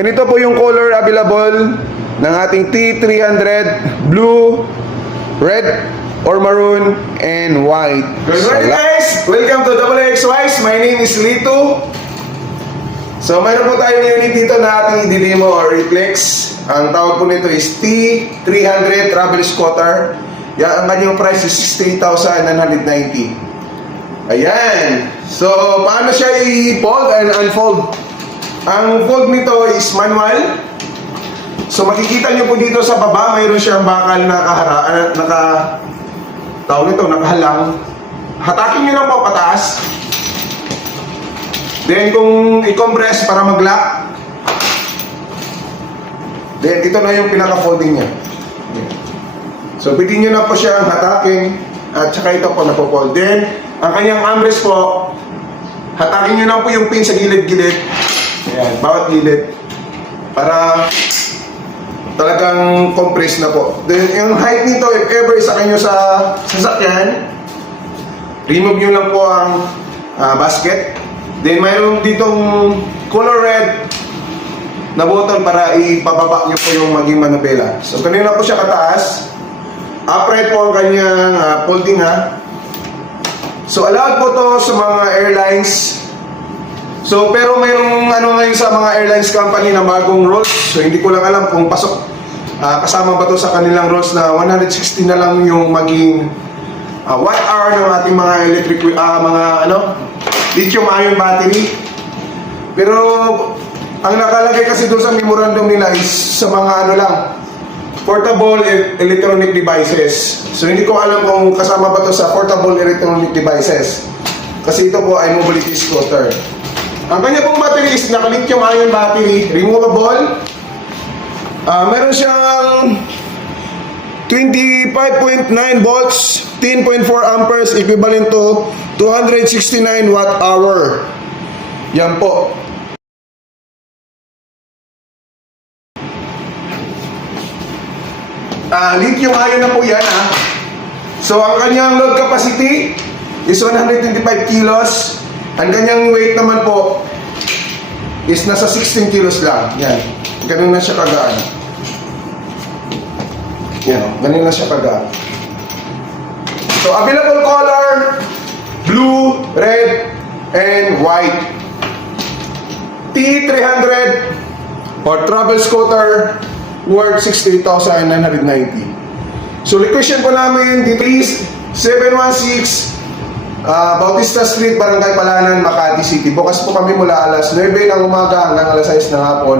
Ganito po yung color available ng ating T300, blue, red, or maroon, and white. Good morning guys! Welcome to XXWise. My name is Lito. So mayroon po tayong unit dito na ating i-demo or reflex. Ang tawag po nito is T300 Travel Scooter. Yan, ang kanyang price is 68,990. Ayan. So paano siya i-fold and unfold? Ang fold nito is manual. So makikita nyo po dito sa baba, mayroon siyang bakal na nakahalang. Hatakin nyo lang po pataas. Then kung i-compress para mag-lock, then ito na yung pinaka-folding niya. So pwede nyo na po siyang hatakin at saka ito po napo-fold. Then ang kanyang armrest po, hatakin nyo na po yung pin sa gilid-gilid. Ayan, bawat gilid para talagang compress na po. Then yung height nito, if ever isakay nyo sa sasakyan, remove nyo lang po ang basket. Then mayroon ditong color red na button para ipababa nyo po yung maging manubela. So kanina po siya kataas. Upright po ang kanyang folding ha. So allowed po to sa mga airlines. So pero mayroong ngayon sa mga airlines company na bagong rules. So hindi ko lang alam kung pasok kasama ba to sa kanilang rules na 160 na lang yung maging watt hour ng ating mga electric lithium ion battery. Pero ang nakalagay kasi doon sa memorandum nila is sa mga portable electronic devices. So hindi ko alam kung kasama ba to sa portable electronic devices. Kasi ito po ay mobility scooter. Ang kanya pong battery is naka-lithium ion battery, removable. Meron siyang 25.9 volts, 10.4 amperes, equivalent to 269 watt hour. Yan po. Lithium ion na po yan ha. So ang kanyang load capacity is 125 kilos. Ang kanyang weight naman po is nasa 16 kilos lang. Yan. Ganun na siya kagaan. Yan. Ganun na siya kagaan. So, available color, blue, red, and white. T300 or travel scooter worth 68,990. So, location po namin dito is 716 Bautista Street, Barangay Palanan, Makati City. Bukas po kami mula alas 9 ng umaga hanggang alas 6 ng hapon.